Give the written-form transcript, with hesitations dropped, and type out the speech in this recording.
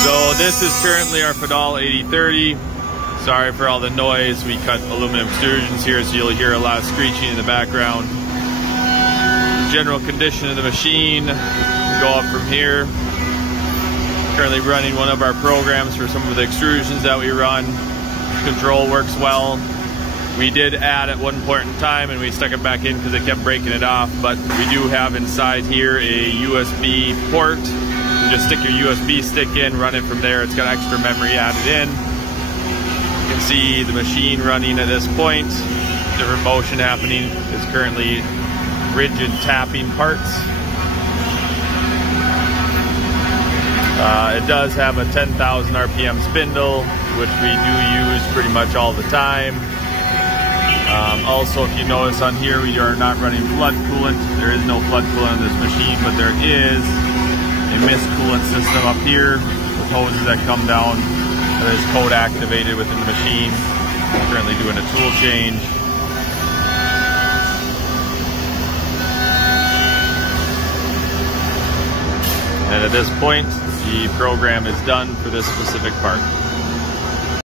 So this is currently our Fadal 8030. Sorry for all the noise. We cut aluminum extrusions here, so you'll hear a lot of screeching in the background. The general condition of the machine, go up from here. Currently running one of our programs for some of the extrusions that we run. Control works well. We did add at one point in time and we stuck it back in because it kept breaking it off, but we do have inside here a USB port. You just stick your USB stick in, run it from there. It's got extra memory added in. You can see the machine running at this point. Different motion happening. Is currently rigid tapping parts. It does have a 10,000 RPM spindle, which we do use pretty much all the time. Also, if you notice on here, we are not running flood coolant. There is no flood coolant on this machine, but there is a mist coolant system up here with hoses that come down. That is code activated within the machine. We're currently doing a tool change. And at this point, the program is done for this specific part.